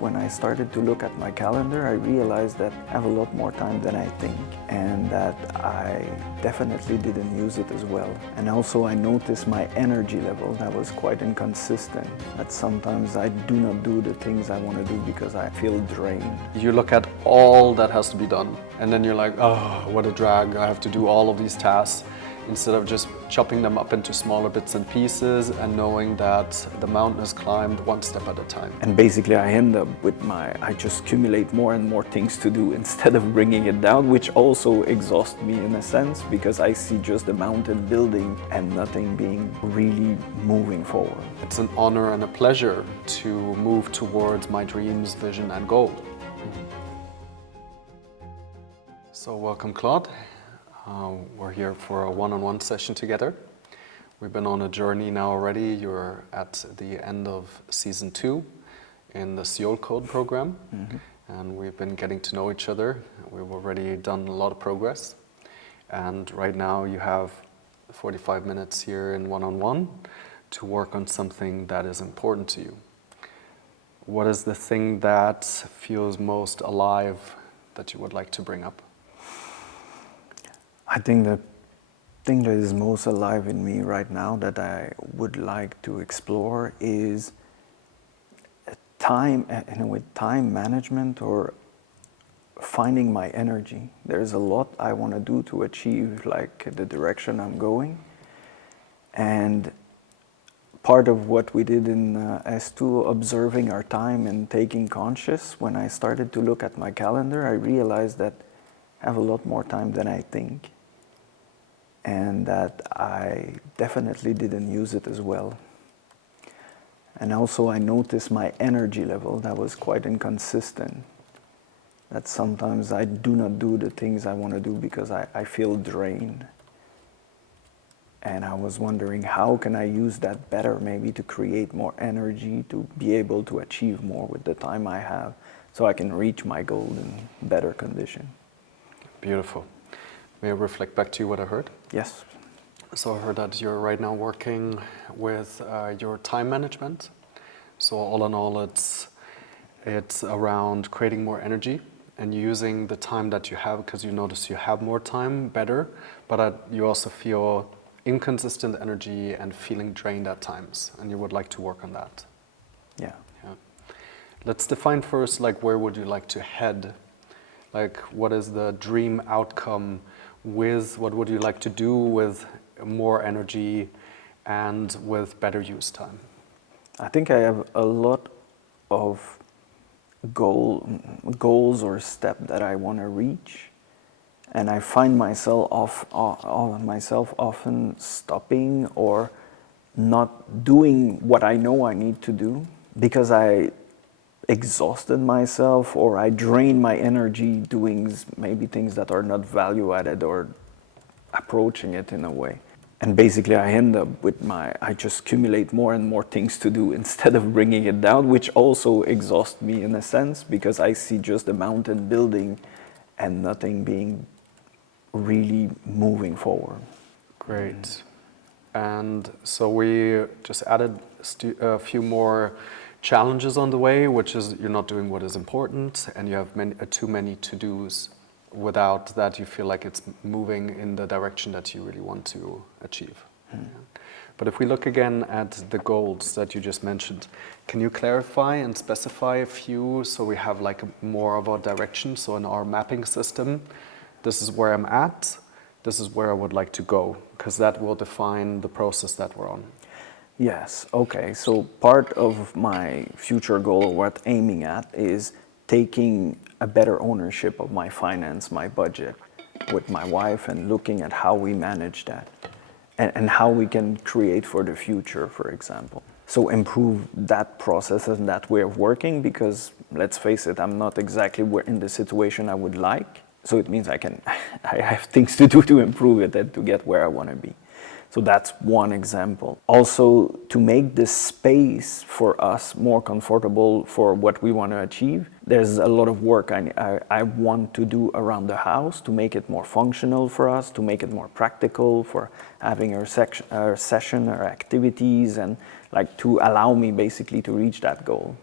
When I started to look at my calendar, I realized that I have a lot more time than I think, and that I definitely didn't use it as well. And also I noticed my energy level that was quite inconsistent, that sometimes I do not do the things I want to do because I feel drained. You look at all that has to be done, and then you're like, oh, what a drag, I have to do all of these tasks, instead of just chopping them up into smaller bits and pieces and knowing that the mountain is climbed one step at a time. And basically I end up with I just accumulate more and more things to do instead of bringing it down, which also exhausts me in a sense, because I see just the mountain building and nothing being really moving forward. It's an honor and a pleasure to move towards my dreams, vision and goal. So welcome, Claude. We're here for a one-on-one session together. We've been on a journey now already. You're at the end of season 2 in the Seol code program. And we've been getting to know each other. We've already done a lot of progress. And right now you have 45 minutes here in one-on-one to work on something that is important to you. What is the thing that feels most alive that you would like to bring up? I think the thing that is most alive in me right now that I would like to explore is time management, or finding my energy. There's a lot I want to do to achieve like the direction I'm going. And part of what we did in S2, observing our time and taking conscious, when I started to look at my calendar, I realized that I have a lot more time than I think, and that I definitely didn't use it as well. And also I noticed my energy level that was quite inconsistent, that sometimes I do not do the things I want to do because I feel drained. And I was wondering, how can I use that better, maybe to create more energy, to be able to achieve more with the time I have, so I can reach my goal in better condition. Beautiful. May I reflect back to you what I heard? Yes. So I heard that you're right now working with your time management. So all in all, it's around creating more energy and using the time that you have, because you notice you have more time better, but you also feel inconsistent energy and feeling drained at times, and you would like to work on that. Yeah. Let's define first, like, where would you like to head? Like, what is the dream outcome with, what would you like to do with more energy and with better use time? I think I have a lot of goals or steps that I want to reach, and I find myself often stopping or not doing what I know I need to do because I exhausted myself, or I drain my energy doing maybe things that are not value added or approaching it in a way. And basically I end up with I just accumulate more and more things to do instead of bringing it down, which also exhausts me in a sense, because I see just the mountain building and nothing being really moving forward. Great. And so we just added a few more challenges on the way, which is you're not doing what is important, and you have too many to-dos. Without that, you feel like it's moving in the direction that you really want to achieve. Yeah. But if we look again at the goals that you just mentioned, can you clarify and specify a few so we have like more of a direction? So in our mapping system, this is where I'm at, this is where I would like to go, because that will define the process that we're on. Yes, okay. So part of my future goal, what I'm aiming at, is taking a better ownership of my finance, my budget with my wife, and looking at how we manage that and how we can create for the future, for example. So improve that process and that way of working, because let's face it, I'm not exactly in the situation I would like. So it means I have things to do to improve it and to get where I want to be. So that's one example. Also, to make this space for us more comfortable for what we want to achieve, there's a lot of work I want to do around the house to make it more functional for us, to make it more practical for having our session, our activities, and like to allow me basically to reach that goal.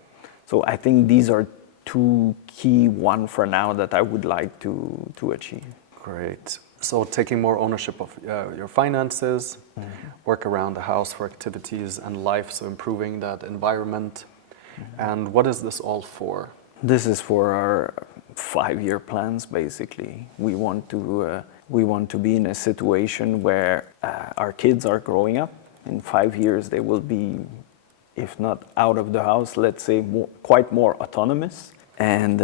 So I think these are two key one for now that I would like to achieve. Great. So taking more ownership of your finances, work around the house for activities and life, so improving that environment. And what is this all for? This is for our 5-year plans, basically. We want to be in a situation where our kids are growing up. In 5 years, they will be, if not out of the house, let's say quite more autonomous. And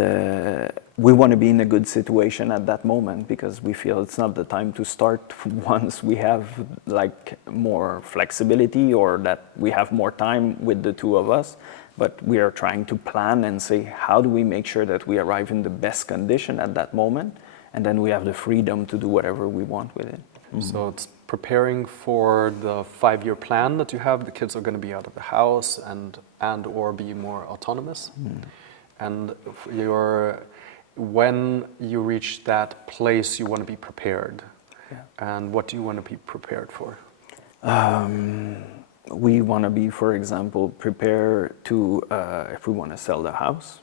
we want to be in a good situation at that moment, because we feel it's not the time to start once we have like more flexibility, or that we have more time with the two of us. But we are trying to plan and say, how do we make sure that we arrive in the best condition at that moment? And then we have the freedom to do whatever we want with it. Mm-hmm. So it's preparing for the 5-year plan that you have. The kids are going to be out of the house and or be more autonomous. And when you reach that place, you want to be prepared. Yeah. And what do you want to be prepared for? We want to be, for example, prepared to, if we want to sell the house,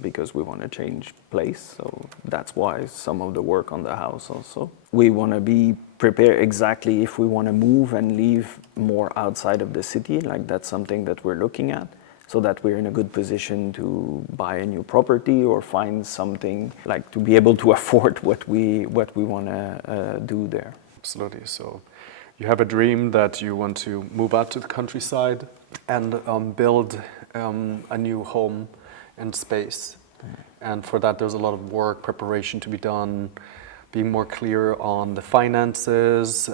because we want to change place. So that's why some of the work on the house also. We want to be prepared exactly if we want to move and live more outside of the city. Like that's something that we're looking at, so that we're in a good position to buy a new property or find something, like to be able to afford what we want to do there. Absolutely. So you have a dream that you want to move out to the countryside and build a new home and space. And for that, there's a lot of work, preparation to be done, being more clear on the finances,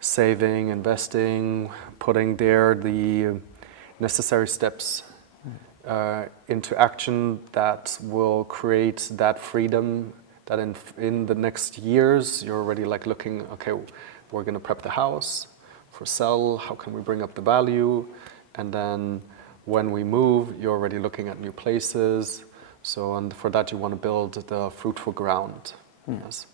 saving, investing, putting there the necessary steps into action that will create that freedom that in the next years, you're already like looking, okay, we're going to prep the house for sell, how can we bring up the value? And then when we move, you're already looking at new places. So, and for that, you want to build the fruitful ground. Yes.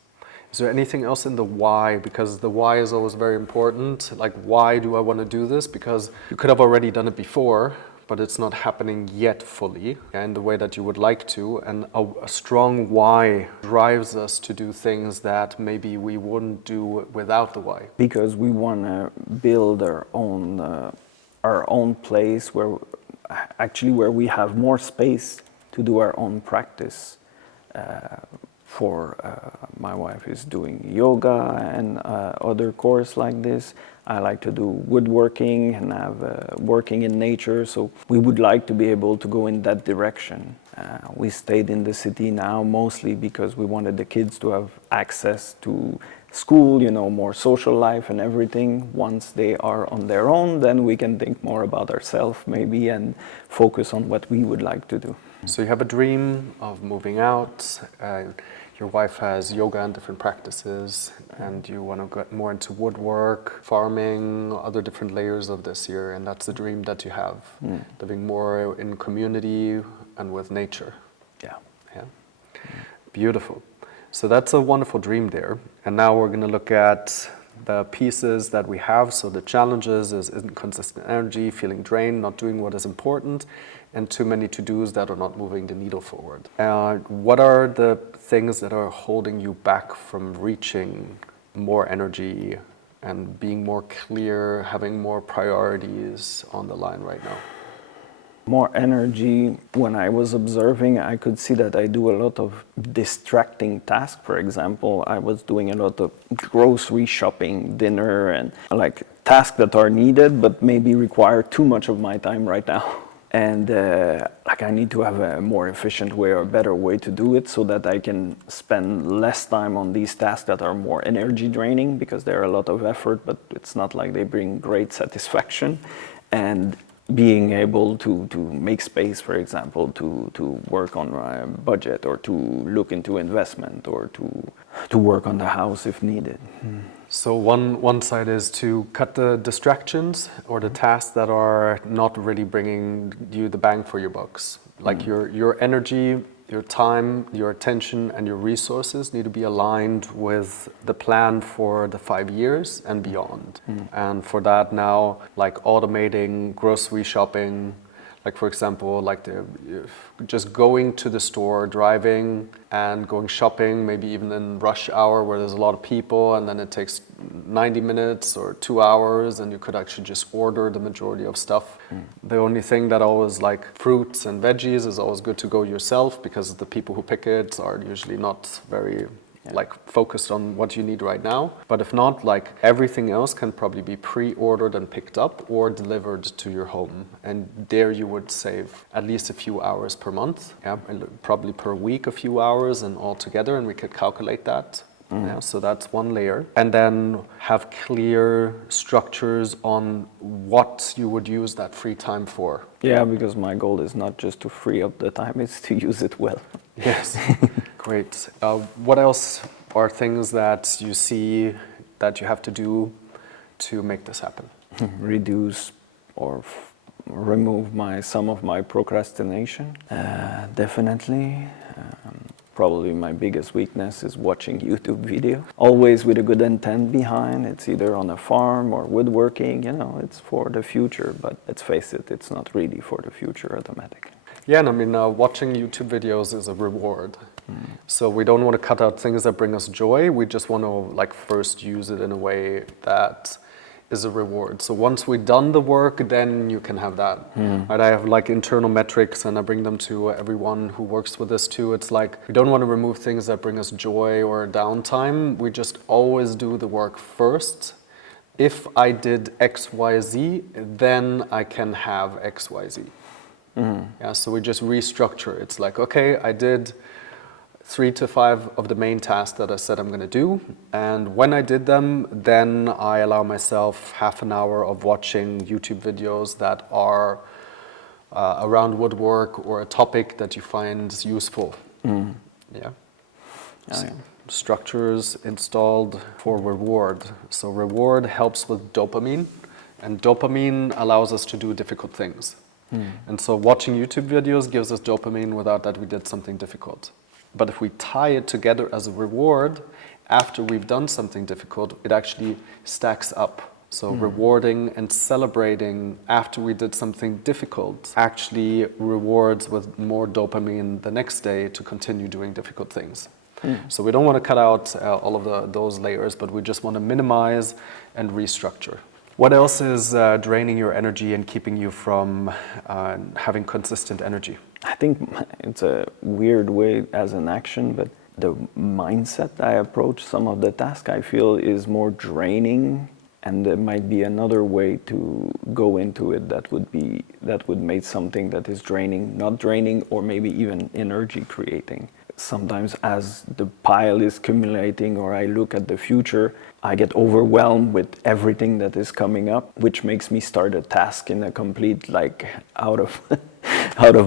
Is there anything else in the why? Because the why is always very important. Like, why do I want to do this? Because you could have already done it before, but it's not happening yet fully in the way that you would like to. And a strong why drives us to do things that maybe we wouldn't do without the why. Because we want to build our own place where we have more space to do our own practice. My wife is doing yoga and other courses like this. I like to do woodworking and have working in nature. So we would like to be able to go in that direction. We stayed in the city now mostly because we wanted the kids to have access to school, more social life and everything. Once they are on their own, then we can think more about ourselves maybe and focus on what we would like to do. So you have a dream of moving out. Your wife has yoga and different practices, and you want to get more into woodwork, farming, other different layers of this here, and that's the dream that you have, living more in community and with nature. Yeah. Beautiful. So that's a wonderful dream there. And now we're going to look at the pieces that we have. So the challenges is inconsistent energy, feeling drained, not doing what is important, and too many to-dos that are not moving the needle forward. What are the things that are holding you back from reaching more energy and being more clear, having more priorities on the line right now? More energy. When I was observing, I could see that I do a lot of distracting tasks. For example, I was doing a lot of grocery shopping, dinner, and like tasks that are needed but maybe require too much of my time right now. And I need to have a more efficient way or a better way to do it so that I can spend less time on these tasks that are more energy draining, because they're a lot of effort, but it's not like they bring great satisfaction. And being able to make space, for example, to work on a budget, or to look into investment, or to work on the house if needed. So one side is to cut the distractions or the tasks that are not really bringing you the bang for your bucks. Like your energy, your time, your attention, and your resources need to be aligned with the plan for the 5 years and beyond. And for that now, like automating grocery shopping, Like for example, like just going to the store, driving and going shopping, maybe even in rush hour where there's a lot of people, and then it takes 90 minutes or 2 hours, and you could actually just order the majority of stuff. The only thing that always, like fruits and veggies, is always good to go yourself, because the people who pick it are usually not very like focused on what you need right now. But if not, like everything else can probably be pre-ordered and picked up or delivered to your home. And there you would save at least a few hours per month, probably per week a few hours, and all together, and we could calculate that. Yeah, so that's one layer. And then have clear structures on what you would use that free time for. Yeah, because my goal is not just to free up the time, it's to use it well. Yes, great. What else are things that you see that you have to do to make this happen? Reduce or remove some of my procrastination, definitely. Probably my biggest weakness is watching YouTube video, always with a good intent behind. It's either on a farm or woodworking, it's for the future, but let's face it, it's not really for the future automatically. Yeah, and I mean, watching YouTube videos is a reward. So we don't want to cut out things that bring us joy. We just want to like first use it in a way that is a reward. So once we've done the work, then you can have that. Right? I have like internal metrics, and I bring them to everyone who works with this too. It's like, we don't want to remove things that bring us joy or downtime. We just always do the work first. If I did X, Y, Z, then I can have X, Y, Z. Yeah, so we just restructure. It's like, okay, I did 3 to 5 of the main tasks that I said I'm going to do, and when I did them, then I allow myself half an hour of watching YouTube videos that are around woodwork or a topic that you find useful. Yeah. Structures installed for reward. So reward helps with dopamine, and dopamine allows us to do difficult things. And so watching YouTube videos gives us dopamine without that we did something difficult. But if we tie it together as a reward after we've done something difficult, it actually stacks up. So rewarding and celebrating after we did something difficult actually rewards with more dopamine the next day to continue doing difficult things. So we don't want to cut out all of those layers, but we just want to minimize and restructure. What else is draining your energy and keeping you from having consistent energy? I think it's a weird way as an action, but the mindset I approach some of the tasks I feel is more draining, and there might be another way to go into it that would make something that is draining, not draining, or maybe even energy creating. Sometimes as the pile is accumulating or I look at the future, I get overwhelmed with everything that is coming up, which makes me start a task in a complete out of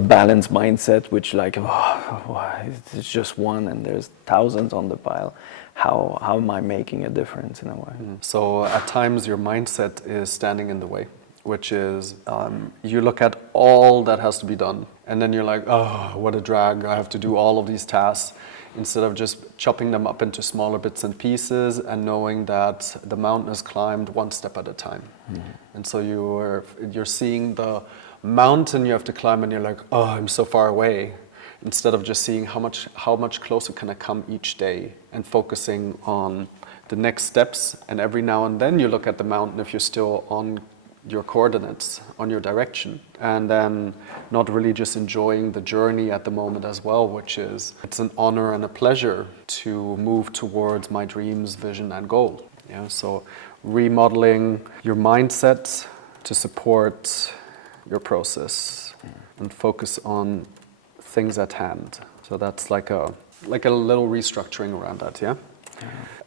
balance mindset, which it's just one and there's thousands on the pile. How am I making a difference in a way? So at times your mindset is standing in the way, which is you look at all that has to be done, and then you're like, oh, what a drag, I have to do all of these tasks, instead of just chopping them up into smaller bits and pieces and knowing that the mountain is climbed one step at a time. And so you're seeing the mountain you have to climb, and you're like, oh, I'm so far away, instead of just seeing how much closer can I come each day, and focusing on the next steps. And every now and then you look at the mountain if you're still on your coordinates, on your direction, and then not really just enjoying the journey at the moment as well, which is, it's an honor and a pleasure to move towards my dreams, vision, and goal. Yeah, so remodeling your mindset to support your process and focus on things at hand. So that's like a little restructuring around that, yeah?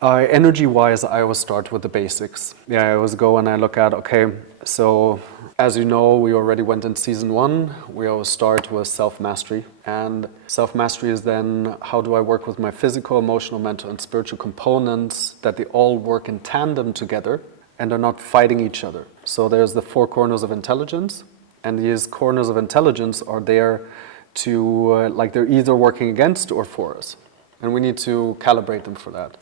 Energy-wise, I always start with the basics. Yeah, I always go and I look at, okay, so as you know, we already went in season 1. We always start with self-mastery. And self-mastery is then, how do I work with my physical, emotional, mental, and spiritual components, that they all work in tandem together and are not fighting each other. So there's the 4 corners of intelligence, and these corners of intelligence are there to, they're either working against or for us. And we need to calibrate them for that.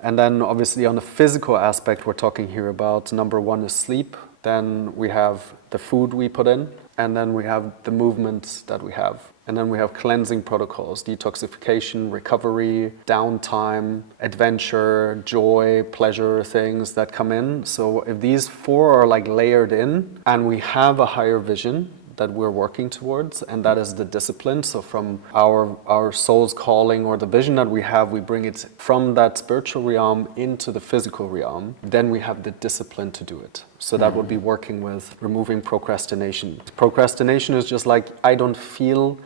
And then obviously on the physical aspect, we're talking here about number 1 is sleep. Then we have the food we put in. And then we have the movements that we have. And then we have cleansing protocols, detoxification, recovery, downtime, adventure, joy, pleasure, things that come in. So if these four are like layered in and we have a higher vision that we're working towards, and that is the discipline. So from our soul's calling or the vision that we have, we bring it from that spiritual realm into the physical realm. Then we have the discipline to do it. So that would be working with removing procrastination. Procrastination is just like, I don't feel,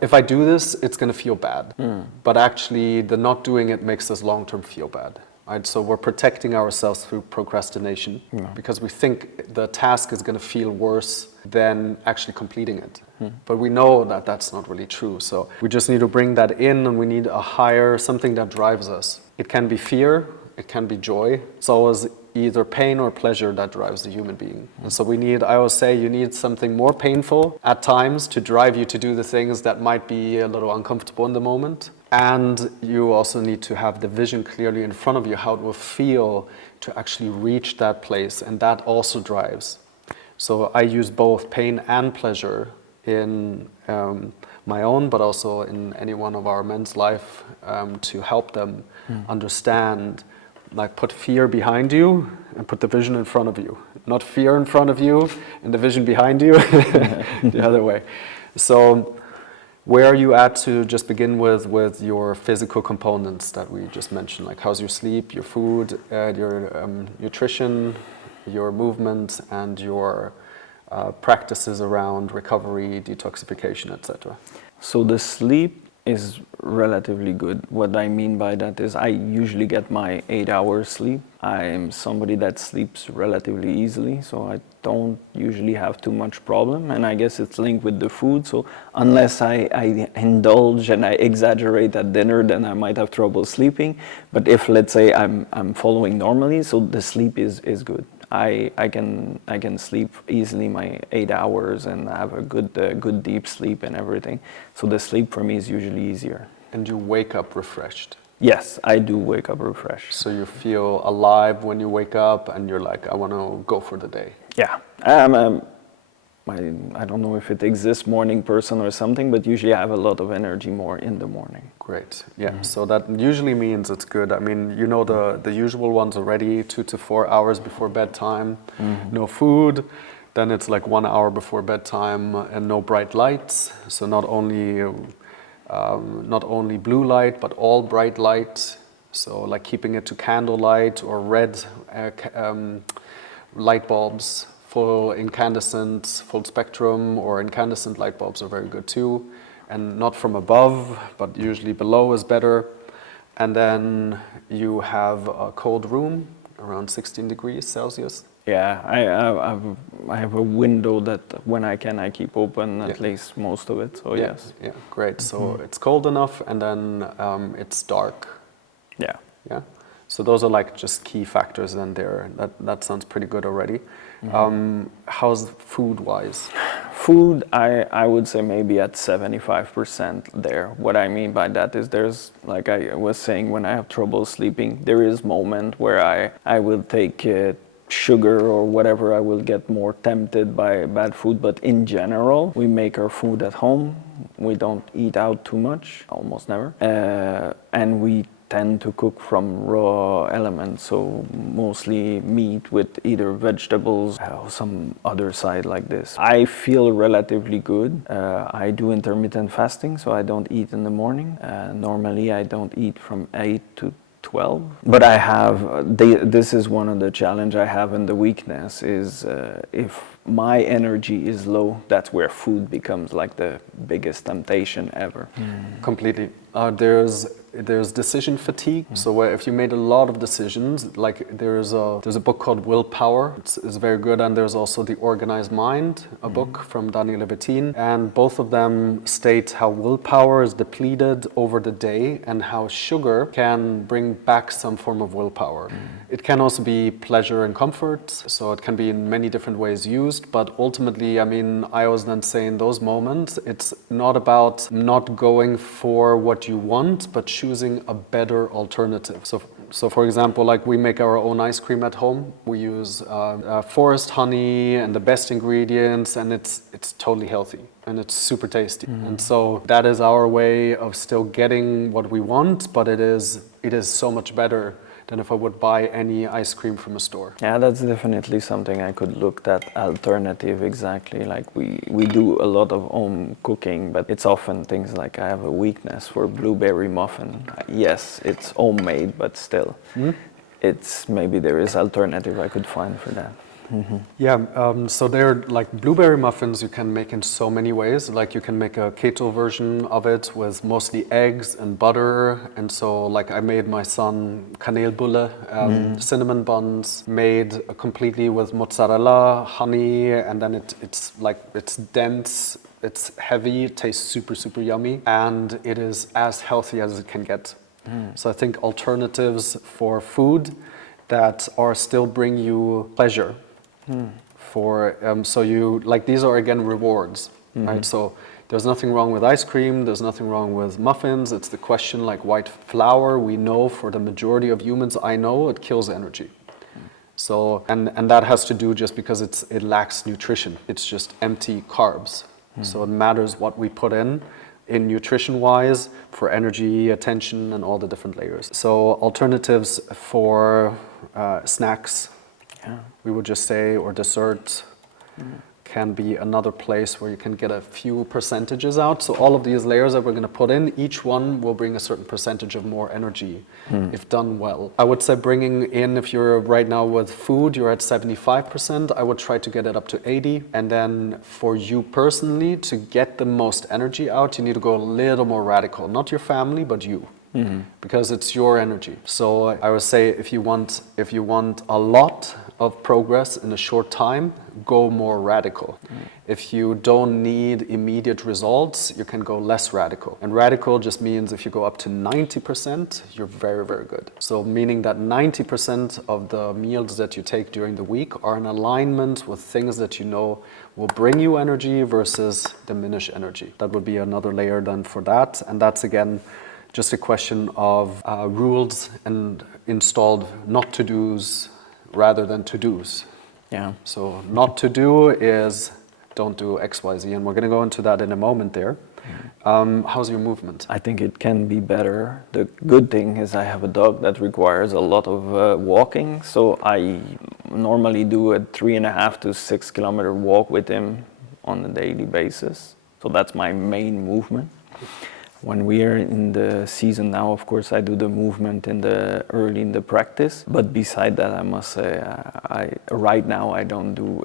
if I do this, it's going to feel bad. But actually, the not doing it makes us long-term feel bad. Right? So we're protecting ourselves through procrastination because we think the task is going to feel worse than actually completing it. But we know that that's not really true. So we just need to bring that in, and we need a higher, something that drives us. It can be fear, it can be joy. It's always either pain or pleasure that drives the human being. And so I always say, you need something more painful at times to drive you to do the things that might be a little uncomfortable in the moment. And you also need to have the vision clearly in front of you, how it will feel to actually reach that place. And that also drives. So I use both pain and pleasure in my own, but also in any one of our men's life to help them understand, like put fear behind you and put the vision in front of you. Not fear in front of you and the vision behind you, the other way. So where are you at to just begin with your physical components that we just mentioned? Like how's your sleep, your food, your nutrition, your movement, and your practices around recovery, detoxification, etc.? So the sleep is relatively good. What I mean by that is I usually get my 8 hours sleep. I am somebody that sleeps relatively easily, so I don't usually have too much problem, and I guess it's linked with the food. So unless I indulge and I exaggerate at dinner, then I might have trouble sleeping. But if, let's say, I'm following normally, so the sleep is good. I can sleep easily my 8 hours and have a good deep sleep and everything. So the sleep for me is usually easier. And you wake up refreshed? Yes, I do wake up refreshed. So you feel alive when you wake up and you're like, I want to go for the day? Yeah. I don't know if it exists morning person or something, but usually I have a lot of energy more in the morning. Great. Yeah. So that usually means it's good. I mean, you know the usual ones already, 2 to 4 hours before bedtime, no food. Then it's like 1 hour before bedtime and no bright lights. So not only blue light, but all bright light. So like keeping it to candlelight or red light bulbs. Full incandescent, full spectrum, or incandescent light bulbs are very good too. And not from above, but usually below is better. And then you have a cold room, around 16 degrees Celsius. Yeah, I have a window that when I can, I keep open at least most of it, so yes. Yeah, great. So it's cold enough, and then it's dark. Yeah. Yeah. So those are like just key factors in there. That sounds pretty good already. How's food-wise? Food, I would say maybe at 75% there. What I mean by that is there's, like I was saying, when I have trouble sleeping, there is moment where I will take sugar or whatever, I will get more tempted by bad food. But in general, we make our food at home. We don't eat out too much, almost never. And we tend to cook from raw elements, so mostly meat with either vegetables or some other side like this. I feel relatively good. I do intermittent fasting, so I don't eat in the morning. Normally I don't eat from 8 to 12. But I have, this is one of the challenge I have, and the weakness is if my energy is low, that's where food becomes like the biggest temptation ever. Completely. There's decision fatigue. So where if you made a lot of decisions, like there's a book called Willpower. It's very good, and there's also The Organized Mind, a book from Daniel Levitin, and both of them state how willpower is depleted over the day and how sugar can bring back some form of willpower. It can also be pleasure and comfort, so it can be in many different ways used, but ultimately, I mean, I always then say in those moments, it's not about not going for what you want, but choosing a better alternative. So So for example, like we make our own ice cream at home. We use forest honey and the best ingredients, and it's totally healthy and it's super tasty. And so that is our way of still getting what we want, but it is so much better than if I would buy any ice cream from a store. Yeah, that's definitely something I could look at, alternative, exactly. Like we do a lot of home cooking, but it's often things like I have a weakness for blueberry muffin. Yes, it's homemade, but still, it's maybe there is alternative I could find for that. Yeah, so they're like blueberry muffins you can make in so many ways. Like you can make a keto version of it with mostly eggs and butter. And so like I made my son kanelbulle, cinnamon buns, made completely with mozzarella, honey, and then it's dense, it's heavy, it tastes super, super yummy, and it is as healthy as it can get. So I think alternatives for food that are still bring you pleasure. So you like these are again rewards, right? So there's nothing wrong with ice cream, there's nothing wrong with muffins. It's the question like white flour, we know for the majority of humans, I know it kills energy. So and that has to do just because it lacks nutrition. It's just empty carbs. So it matters what we put in nutrition wise for energy, attention, and all the different layers. So alternatives for snacks, we would just say, or dessert can be another place where you can get a few percentages out. So all of these layers that we're going to put in, each one will bring a certain percentage of more energy if done well. I would say bringing in, if you're right now with food, you're at 75%, I would try to get it up to 80. And then for you personally, to get the most energy out, you need to go a little more radical. Not your family, but you. Because it's your energy. So I would say if you want a lot of progress in a short time, go more radical. If you don't need immediate results, you can go less radical. And radical just means if you go up to 90%, you're very, very good. So meaning that 90% of the meals that you take during the week are in alignment with things that you know will bring you energy versus diminish energy. That would be another layer then for that. And that's again, just a question of rules and installed not to-dos rather than to-dos. Yeah. So not to do is don't do X, Y, Z, and we're going to go into that in a moment there. How's your movement? I think it can be better. The good thing is I have a dog that requires a lot of walking, so I normally do a 3.5 to 6 kilometer walk with him on a daily basis. So that's my main movement. When we are in the season now, of course, I do the movement early in the practice. But beside that, I must say, right now I don't do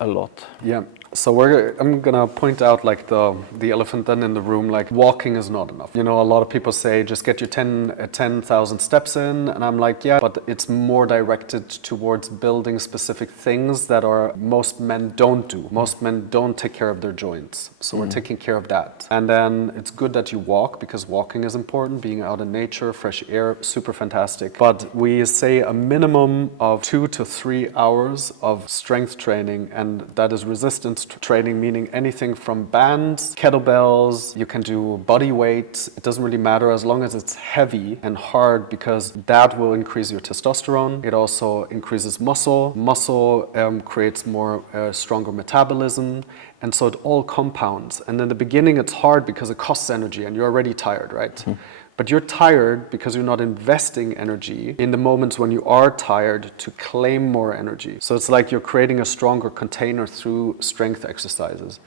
a lot. Yeah. So I'm gonna point out like the elephant then in the room. Like walking is not enough. You know, a lot of people say just get your 10,000 steps in, and I'm like, yeah, but it's more directed towards building specific things that most men don't do. Most men don't take care of their joints, so we're taking care of that. And then it's good that you walk because walking is important. Being out in nature, fresh air, super fantastic. But we say a minimum of 2 to 3 hours of strength training, and that is resistance training, meaning anything from bands, kettlebells, you can do body weight. It doesn't really matter as long as it's heavy and hard because that will increase your testosterone. It also increases muscle. Muscle creates more stronger metabolism. And so it all compounds. And in the beginning, it's hard because it costs energy and you're already tired, right? But you're tired because you're not investing energy in the moments when you are tired to claim more energy. So it's like you're creating a stronger container through strength exercises.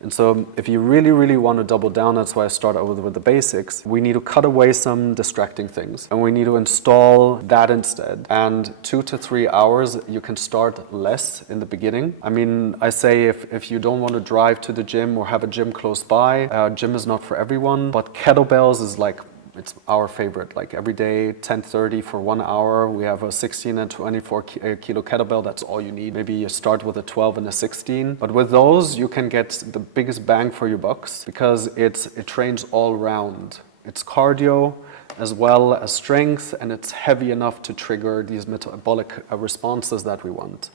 And so if you really, really want to double down, that's why I start out with the basics. We need to cut away some distracting things and we need to install that instead. And 2 to 3 hours, you can start less in the beginning. I mean, I say if you don't want to drive to the gym or have a gym close by, gym is not for everyone, but kettlebells is like, it's our favorite. Like every day, 10:30 for 1 hour. We have a 16 and 24 kilo kettlebell. That's all you need. Maybe you start with a 12 and a 16. But with those, you can get the biggest bang for your bucks because it trains all round. It's cardio as well as strength, and it's heavy enough to trigger these metabolic responses that we want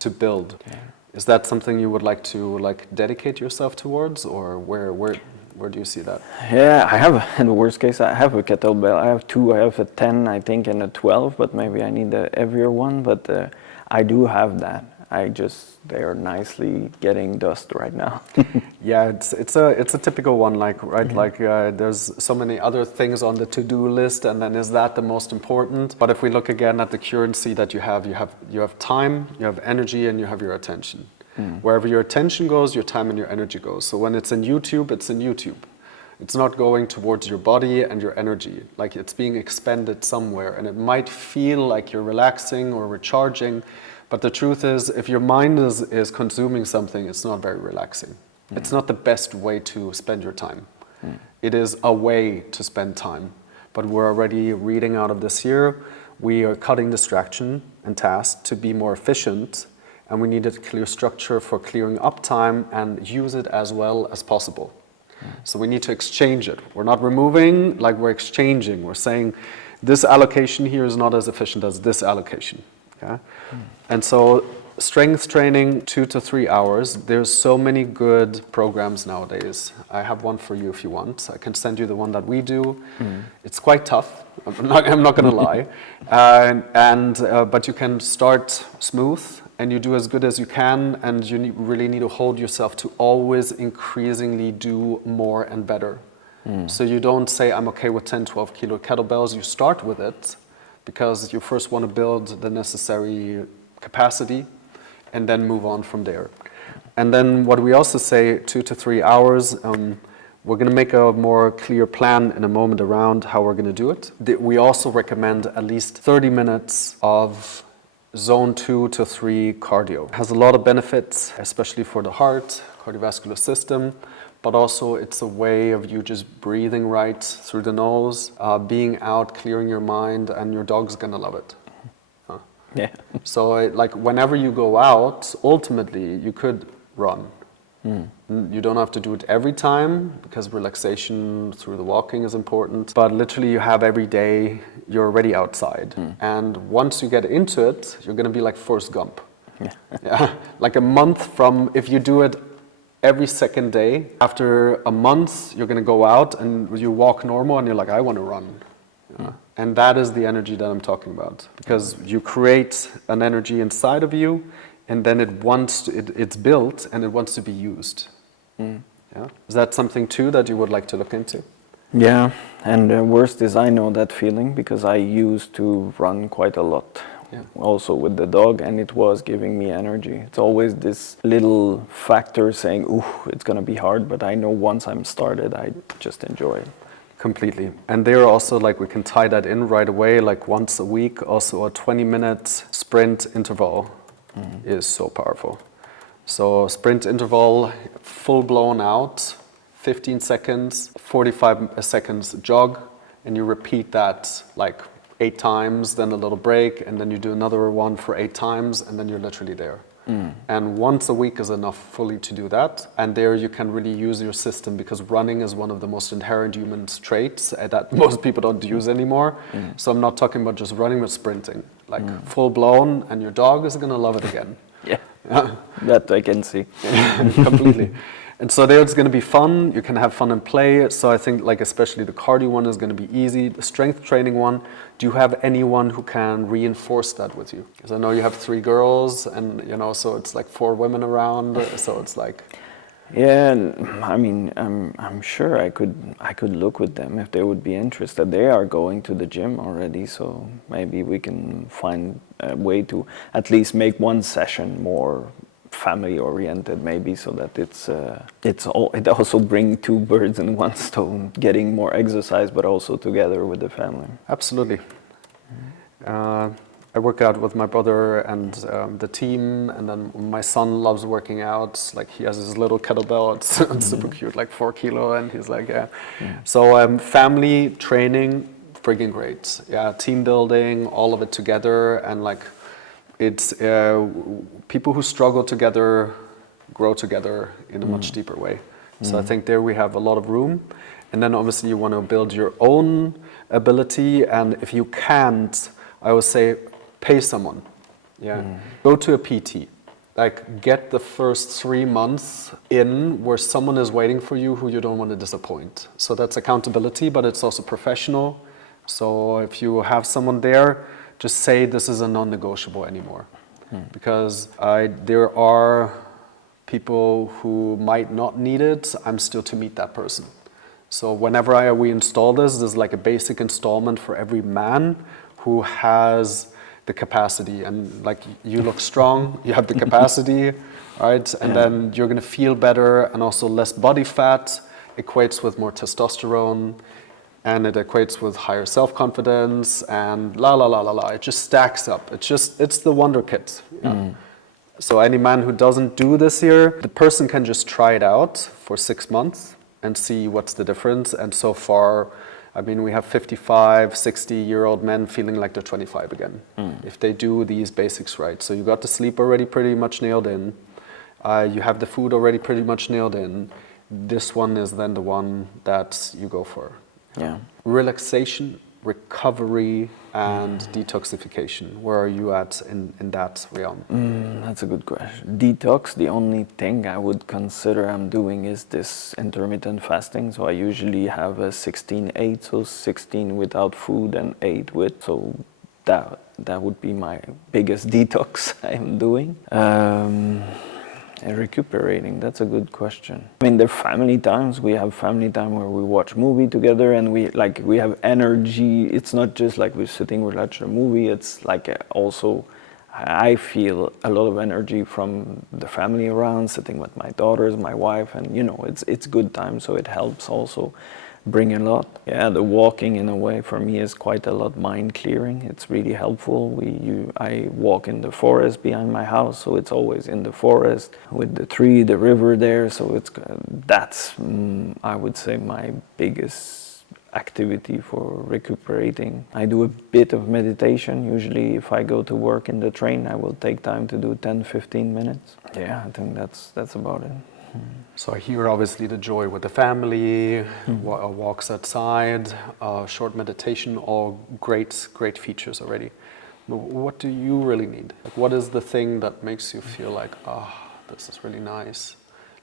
to build. Yeah. Is that something you would like to dedicate yourself towards, or where? Where do you see that? Yeah, I have, in the worst case, I have a kettlebell. I have two. I have a 10, I think, and a 12, but maybe I need a heavier one. But I do have that. They are nicely getting dust right now. Yeah, it's a typical one, like, right? Like, there's so many other things on the to-do list, and then is that the most important? But if we look again at the currency that you have time, you have energy, and you have your attention. Wherever your attention goes, your time and your energy goes. So when it's in YouTube, it's in YouTube. It's not going towards your body and your energy. Like, it's being expended somewhere, and it might feel like you're relaxing or recharging, but the truth is, if your mind is consuming something, it's not very relaxing. It's not the best way to spend your time. It is a way to spend time. But we're already reading out of this here, we are cutting distraction and tasks to be more efficient, and we need a clear structure for clearing up time and use it as well as possible. So we need to exchange it. We're not removing, like, we're exchanging. We're saying this allocation here is not as efficient as this allocation. Yeah? And so strength training, 2 to 3 hours. There's so many good programs nowadays. I have one for you if you want. I can send you the one that we do. It's quite tough. I'm not going to lie. But you can start smooth, and you do as good as you can, and you really need to hold yourself to always increasingly do more and better. So you don't say, I'm okay with 10, 12 kilo kettlebells. You start with it because you first want to build the necessary capacity and then move on from there. And then what we also say, 2 to 3 hours, we're going to make a more clear plan in a moment around how we're going to do it. We also recommend at least 30 minutes of zone 2 to 3 cardio. It has a lot of benefits, especially for the heart, cardiovascular system, but also it's a way of you just breathing right through the nose, being out, clearing your mind, and your dog's going to love it. Yeah. So like whenever you go out, ultimately you could run. You don't have to do it every time because relaxation through the walking is important. But literally you have every day, you're already outside. And once you get into it, you're going to be like Forrest Gump. Yeah. Like a month from, if you do it every second day, after a month, you're going to go out and you walk normal and you're like, I want to run. Yeah. And that is the energy that I'm talking about, because you create an energy inside of you, and then it's built and it wants to be used. Yeah? Is that something too that you would like to look into? Yeah, and the worst is I know that feeling because I used to run quite a lot. Yeah. Also with the dog, and it was giving me energy. It's always this little factor saying, ooh, it's going to be hard, but I know once I'm started, I just enjoy it. Completely. And there also, like, we can tie that in right away, like once a week, also a 20-minute sprint interval is so powerful. So sprint interval, full blown out, 15 seconds, 45 seconds jog, and you repeat that like 8 times, then a little break, and then you do another one for 8 times, and then you're literally there. And once a week is enough fully to do that. And there you can really use your system, because running is one of the most inherent human traits that most people don't use anymore. So I'm not talking about just running, but sprinting, like full blown, and your dog is going to love it again. Yeah, that I can see. Completely. And so there it's going to be fun. You can have fun and play. So I think, like, especially the cardio one is going to be easy. The strength training one, do you have anyone who can reinforce that with you? Because I know you have 3 girls, and so it's like 4 women around. So it's like, yeah, I mean, I'm sure I could look with them if they would be interested. They are going to the gym already, so maybe we can find a way to at least make one session more family oriented, maybe, so that it also bring 2 birds in one stone, getting more exercise but also together with the family. Absolutely. I work out with my brother and the team, and then my son loves working out. Like, he has his little kettlebell, it's super cute, like 4 kilo, and he's like, yeah. So family training, friggin' great. Yeah, team building, all of it together, and like, it's people who struggle together grow together in a much deeper way. So I think there we have a lot of room. And then obviously you want to build your own ability, and if you can't, I would say pay someone. Yeah, go to a PT. like get the first 3 months in where someone is waiting for you who you don't want to disappoint. So that's accountability, but it's also professional. So if you have someone there, just say this is a non-negotiable anymore. Because there are people who might not need it. I'm still to meet that person. So whenever we install this, there's like a basic installment for every man who has the capacity. And like you look strong, you have the capacity, right? And then you're gonna feel better, and also less body fat equates with more testosterone, and it equates with higher self-confidence, and la la la la la. It just stacks up. It's the wonder kit. Yeah. So any man who doesn't do this here, the person can just try it out for 6 months and see what's the difference. And so far, I mean, we have 55, 60-year-old men feeling like they're 25 again, if they do these basics right. So you got the sleep already pretty much nailed in. You have the food already pretty much nailed in. This one is then the one that you go for. Yeah. Relaxation, recovery, and detoxification. Where are you at in that realm? That's a good question. Detox, the only thing I would consider I'm doing is this intermittent fasting. So I usually have a 16-8, so 16 without food and 8 with. So that would be my biggest detox I'm doing. And recuperating, that's a good question. I mean, there are family times. We have family time where we watch movie together, and we have energy. It's not just like we're sitting, we're watching a movie. It's like also, I feel a lot of energy from the family around, sitting with my daughters, my wife, and it's good time. So it helps also bring a lot. Yeah, the walking in a way for me is quite a lot mind clearing. It's really helpful. I walk in the forest behind my house, so it's always in the forest with the tree, the river there. So that's I would say my biggest activity for recuperating. I do a bit of meditation. Usually if I go to work in the train, I will take time to do 10-15 minutes. Yeah, I think that's about it. So I hear obviously the joy with the family, walks outside, short meditation, all great features already. But what do you really need? Like, what is the thing that makes you feel like, this is really nice?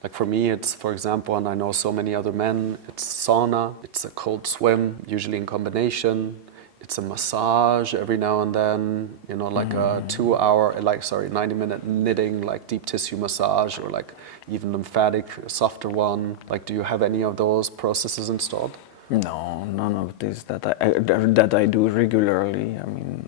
Like for me, it's, for example, and I know so many other men, it's sauna, it's a cold swim, usually in combination. It's a massage every now and then, like a 90-minute knitting, like deep tissue massage, or like even lymphatic, a softer one. Like, do you have any of those processes installed? No, none of this that I do regularly. I mean,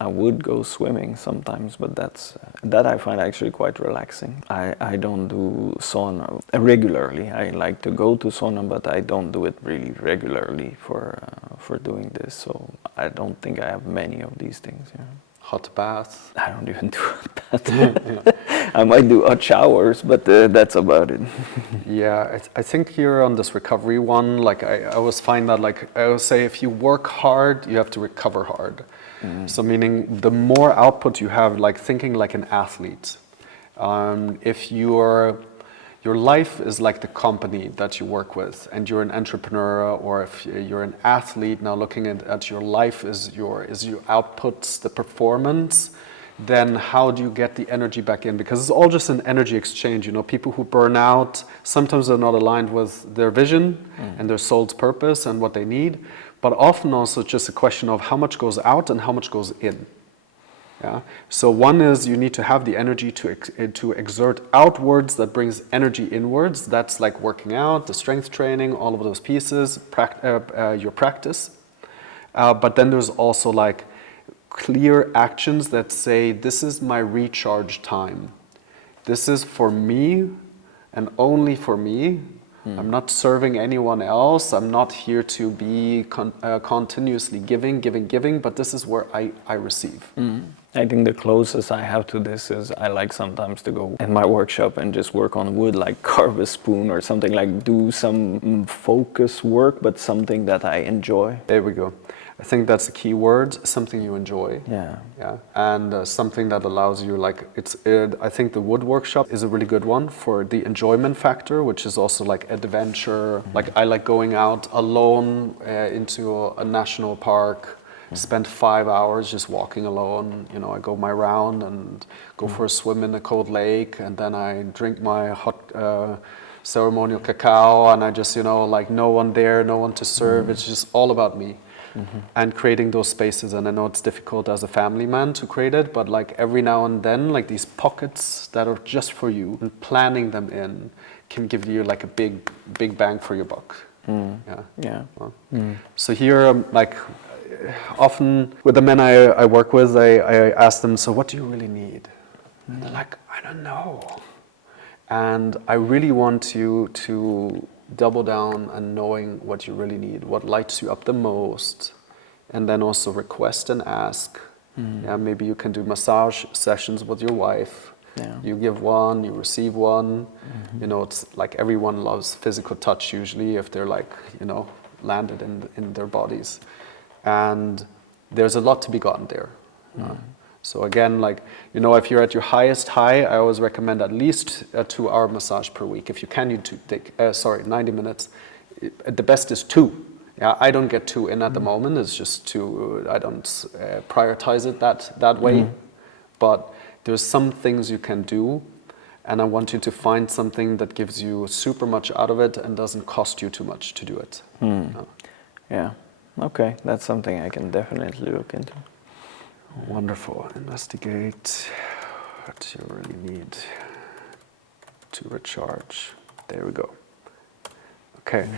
I would go swimming sometimes, but that I find actually quite relaxing. I don't do sauna regularly. I like to go to sauna, but I don't do it really regularly for doing this. So I don't think I have many of these things. Yeah. Hot bath? I don't even do a bath. I might do hot showers, but that's about it. Yeah, I think here on this recovery one, like I always find that, like I always say, if you work hard, you have to recover hard. So meaning the more output you have, like thinking like an athlete. If your life is like the company that you work with, and you're an entrepreneur, or if you're an athlete, now looking at your life is your outputs, the performance, then how do you get the energy back in? Because it's all just an energy exchange. People who burn out, sometimes they're not aligned with their vision and their soul's purpose and what they need, but often also it's just a question of how much goes out and how much goes in. Yeah. So one is you need to have the energy to exert outwards that brings energy inwards. That's like working out, the strength training, all of those pieces, your practice. But then there's also like clear actions that say, this is my recharge time. This is for me and only for me. I'm not serving anyone else. I'm not here to be continuously giving, but this is where I receive. I think the closest I have to this is I like sometimes to go in my workshop and just work on wood, like carve a spoon or something, like do some focus work, but something that I enjoy. There we go. I think that's the key word, something you enjoy. Yeah. Yeah. And something that allows you, like, I think the wood workshop is a really good one for the enjoyment factor, which is also like adventure. Like I like going out alone into a national park spend 5 hours just walking alone. You know, I go my round and go for a swim in a cold lake, and then I drink my hot ceremonial cacao, and I just, you know, like no one there, no one to serve. It's just all about me. And creating those spaces. And I know it's difficult as a family man to create it, but like every now and then, like these pockets that are just for you, and planning them in can give you like a big bang for your buck. Well, so here, like often with the men I work with, I ask them, so what do you really need? And they're like, I don't know. And I really want you to double down on knowing what you really need, what lights you up the most, and then also request and ask. Yeah, maybe you can do massage sessions with your wife. Yeah. You give one, you receive one. You know, it's like everyone loves physical touch usually if they're like, you know, landed in their bodies. And there's a lot to be gotten there. So again, like, you know, if you're at your highest high, I always recommend at least a 2-hour massage per week. If you can, you take 90 minutes. The best is 2. Yeah, I don't get 2 in at the moment. It's just too, I don't prioritize it that way. But there's some things you can do, and I want you to find something that gives you super much out of it and doesn't cost you too much to do it. Yeah. Okay, that's something I can definitely look into. Wonderful. Investigate what you really need to recharge. There we go. Okay.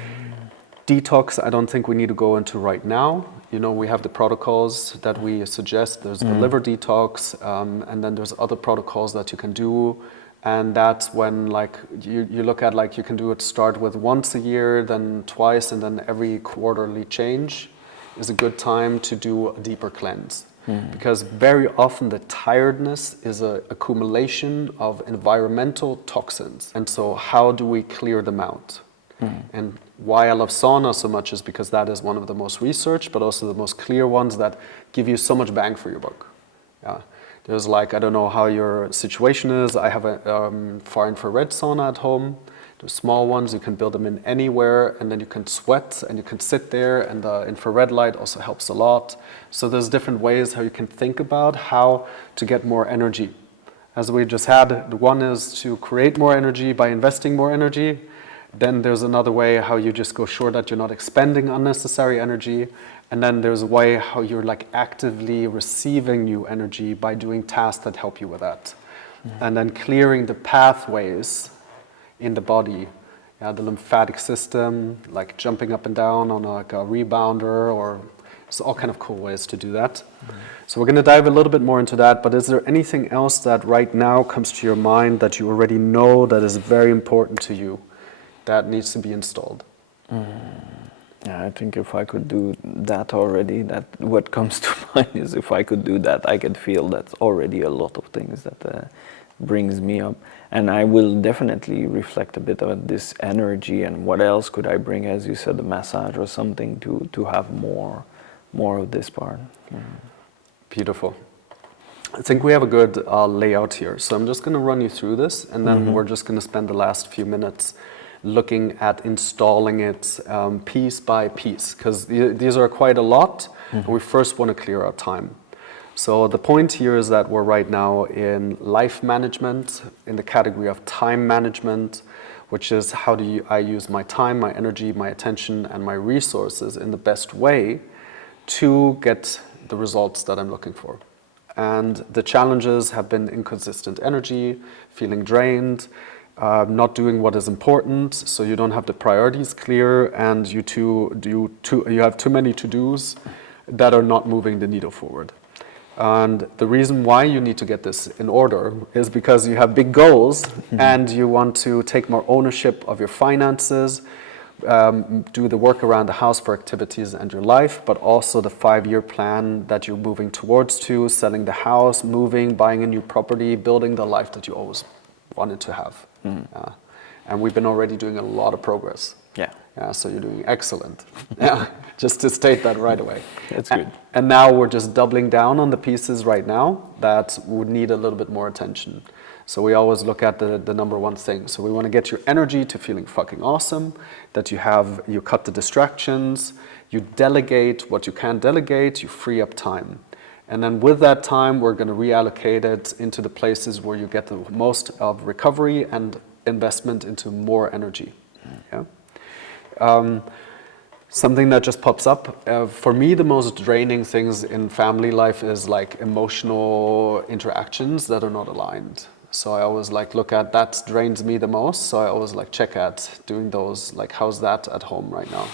Detox, I don't think we need to go into right now. You know, we have the protocols that we suggest. There's the liver detox, and then there's other protocols that you can do. And that's when, like, you look at, like, you can do it, start with once a year, then twice, and then every quarterly change is a good time to do a deeper cleanse. Because very often the tiredness is an accumulation of environmental toxins. And so how do we clear them out? And why I love sauna so much is because that is one of the most researched, but also the most clear ones that give you so much bang for your buck. Yeah. There's like, I don't know how your situation is. I have a far infrared sauna at home. There's small ones, you can build them in anywhere, and then you can sweat and you can sit there, and the infrared light also helps a lot. So there's different ways how you can think about how to get more energy. As we just had, the one is to create more energy by investing more energy. Then there's another way how you just go sure that you're not expending unnecessary energy. And then there's a way how you're like actively receiving new energy by doing tasks that help you with that. And then clearing the pathways in the body, the lymphatic system, like jumping up and down on like a rebounder, or there's all kind of cool ways to do that. So we're going to dive a little bit more into that, but is there anything else that right now comes to your mind that you already know that is very important to you that needs to be installed? Yeah, I think if I could do that already, that what comes to mind is if I could do that, I could feel that's already a lot of things that brings me up. And I will definitely reflect a bit on this energy and what else could I bring, as you said, the massage or something to have more of this part. Beautiful. I think we have a good layout here. So I'm just going to run you through this, and then we're just going to spend the last few minutes looking at installing it piece by piece, because these are quite a lot, and we first want to clear our time. So the point here is that we're right now in life management, in the category of time management, which is how do I use my time, my energy, my attention, and my resources in the best way to get the results that I'm looking for. And the challenges have been inconsistent energy, feeling drained, not doing what is important, so you don't have the priorities clear, and you have too many to-dos that are not moving the needle forward. And the reason why you need to get this in order is because you have big goals and you want to take more ownership of your finances, do the work around the house for activities and your life, but also the 5-year plan that you're moving towards to, selling the house, moving, buying a new property, building the life that you always wanted to have. And we've been already doing a lot of progress. Yeah, so you're doing excellent. Yeah, just to state that right away. That's good. And now we're just doubling down on the pieces right now that would need a little bit more attention. So we always look at the number one thing. So we want to get your energy to feeling fucking awesome, that you cut the distractions, you delegate what you can delegate, you free up time. And then with that time, we're going to reallocate it into the places where you get the most of recovery and investment into more energy. Yeah? Something that just pops up, for me, the most draining things in family life is like emotional interactions that are not aligned. So I always like look at that drains me the most. So I always like check at doing those, like how's that at home right now?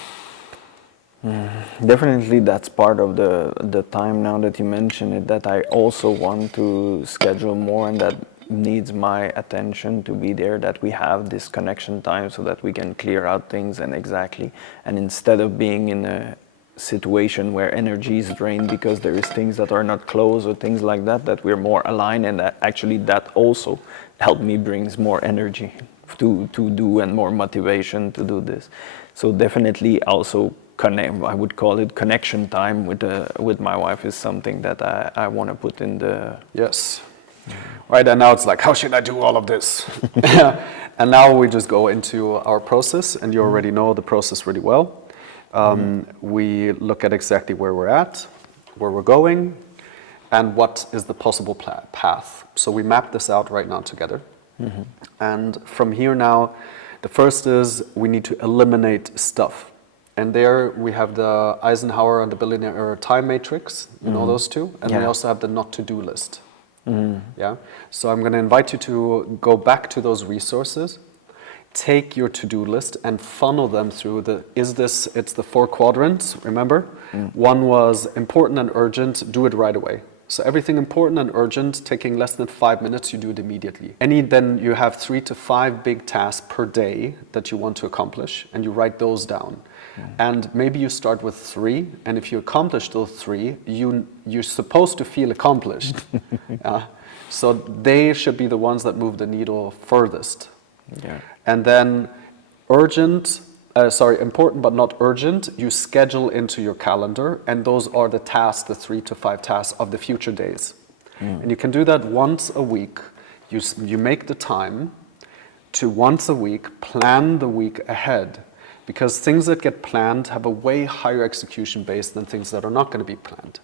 Definitely that's part of the time now that you mention it, that I also want to schedule more, and that needs my attention to be there, that we have this connection time so that we can clear out things and instead of being in a situation where energy is drained because there is things that are not close or things like that, that we're more aligned, and that actually that also helped me brings more energy to do and more motivation to do this. So definitely also I would call it connection time with my wife is something that I want to put in the... Yes. Right, and now it's like, how should I do all of this? And now we just go into our process, and you already know the process really well. We look at exactly where we're at, where we're going, and what is the possible path. So we map this out right now together. And from here now, the first is we need to eliminate stuff. And there we have the Eisenhower and the billionaire time matrix, you know those two? And we also have the not to do list. Yeah. So I'm going to invite you to go back to those resources, take your to-do list and funnel them through it's the 4 quadrants, remember? One was important and urgent, do it right away. So everything important and urgent, taking less than 5 minutes, you do it immediately. Then you have 3 to 5 big tasks per day that you want to accomplish, and you write those down. And maybe you start with 3, and if you accomplish those 3, you're supposed to feel accomplished. So they should be the ones that move the needle furthest. Yeah. And then important but not urgent, you schedule into your calendar, and those are the tasks, the 3 to 5 tasks of the future days. And you can do that once a week. You make the time to once a week plan the week ahead, because things that get planned have a way higher execution base than things that are not going to be planned.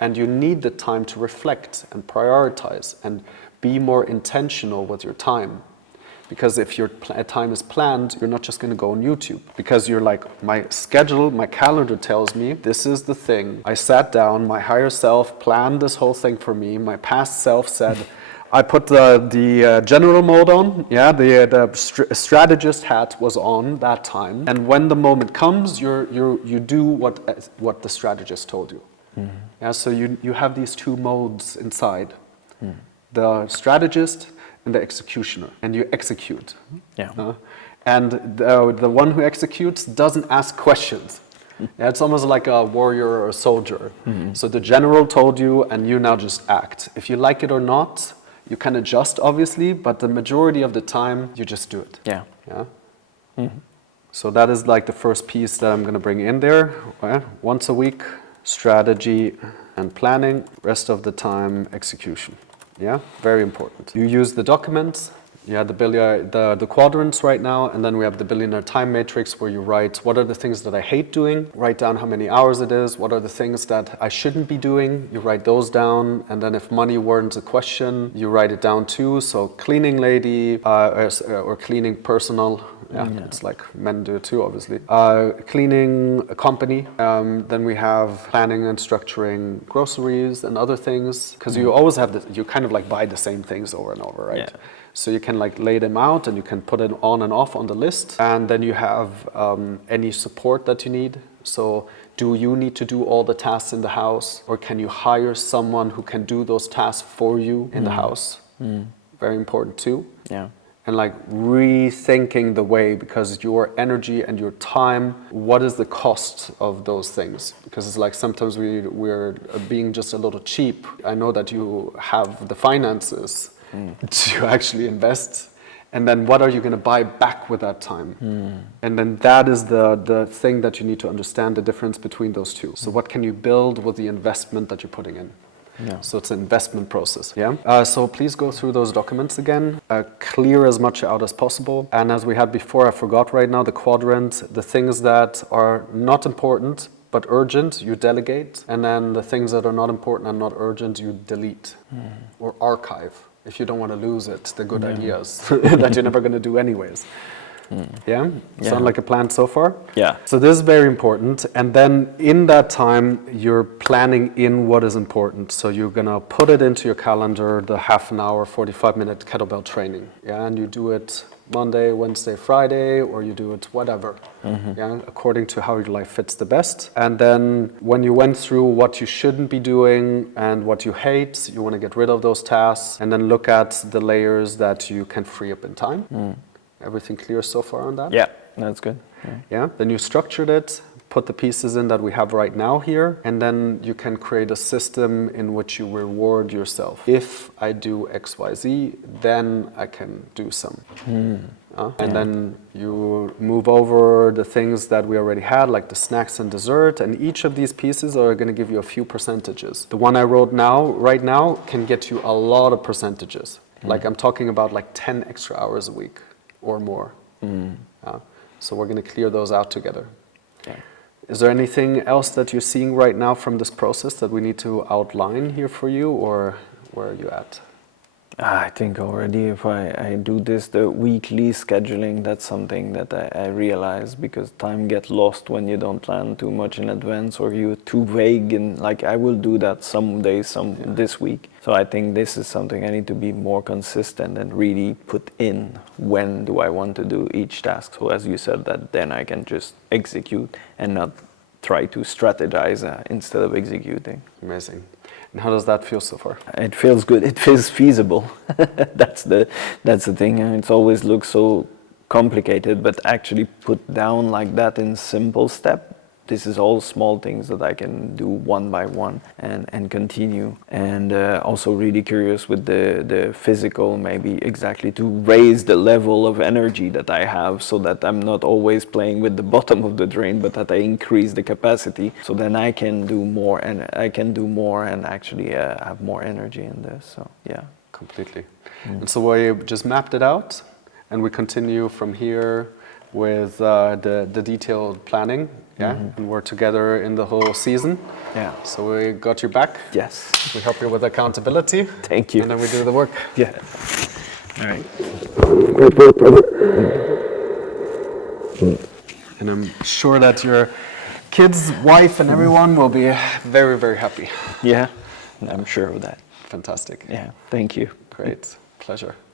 And you need the time to reflect and prioritize and be more intentional with your time. Because if your time is planned, you're not just going to go on YouTube. Because you're like, my calendar tells me this is the thing. I sat down, my higher self planned this whole thing for me. My past self said, I put the general mode on. Yeah, the strategist hat was on that time. And when the moment comes, you do what the strategist told you. Yeah, so you have these 2 modes inside. The strategist and the executioner, and you execute. And the one who executes doesn't ask questions. Yeah, it's almost like a warrior or a soldier. So the general told you, and you now just act. If you like it or not, you can adjust, obviously, but the majority of the time, you just do it. So that is like the first piece that I'm going to bring in there. Once a week, strategy and planning. Rest of the time, execution. Yeah, very important. You use the documents. You have the quadrants right now, and then we have the billionaire time matrix where you write what are the things that I hate doing, write down how many hours it is, what are the things that I shouldn't be doing, you write those down, and then if money weren't a question, you write it down too. So cleaning lady or cleaning personal, it's like men do it too, obviously. Cleaning a company, then we have planning and structuring groceries and other things, because you always have you kind of like buy the same things over and over, right? So you can like lay them out and you can put it on and off on the list. And then you have any support that you need. So do you need to do all the tasks in the house, or can you hire someone who can do those tasks for you in the house? Very important too. And like rethinking the way, because your energy and your time, what is the cost of those things? Because it's like sometimes we're being just a little cheap. I know that you have the finances to actually invest, and then what are you going to buy back with that time? And then that is the thing that you need to understand, the difference between those two. So what can you build with the investment that you're putting in? Yeah. So it's an investment process. Yeah. So please go through those documents again. Clear as much out as possible. And as we had before, I forgot right now the quadrant. The things that are not important but urgent, you delegate. And then the things that are not important and not urgent, you delete or archive. If you don't want to lose it, the good ideas that you're never going to do anyways. Yeah? Sound like a plan so far? Yeah. So this is very important. And then in that time, you're planning in what is important. So you're going to put it into your calendar, the half an hour, 45-minute kettlebell training. Yeah, and you do it Monday, Wednesday, Friday, or you do it whatever, yeah, according to how your life fits the best. And then when you went through what you shouldn't be doing and what you hate, you want to get rid of those tasks and then look at the layers that you can free up in time. Everything clear so far on that? Yeah, that's good. Yeah. Then you structured it, put the pieces in that we have right now here, and then you can create a system in which you reward yourself. If I do X, Y, Z, then I can do some. And then you move over the things that we already had, like the snacks and dessert, and each of these pieces are going to give you a few percentages. The one I wrote right now, can get you a lot of percentages. Like I'm talking about like 10 extra hours a week or more. So we're going to clear those out together. Okay. Is there anything else that you're seeing right now from this process that we need to outline here for you, or where are you at? I think already if I do this, the weekly scheduling, that's something that I realize, because time gets lost when you don't plan too much in advance or you're too vague, and like I will do that some days, this week. So I think this is something I need to be more consistent and really put in when do I want to do each task. So as you said, that then I can just execute and not try to strategize instead of executing. Amazing. And how does that feel so far? It feels good. It feels feasible. That's the thing. And it always looks so complicated, but actually put down like that in simple step. This is all small things that I can do one by one and continue. And also really curious with the physical, maybe exactly to raise the level of energy that I have, so that I'm not always playing with the bottom of the drain, but that I increase the capacity, so then I can do more and actually have more energy in this. So yeah. Completely. And so we just mapped it out, and we continue from here with the detailed planning. Yeah, and we're together in the whole season. Yeah. So we got your back. Yes. We help you with accountability. Thank you. And then we do the work. Yeah. All right. And I'm sure that your kids, wife, and everyone will be very, very happy. Yeah, I'm sure of that. Fantastic. Yeah. Thank you. Great. Pleasure.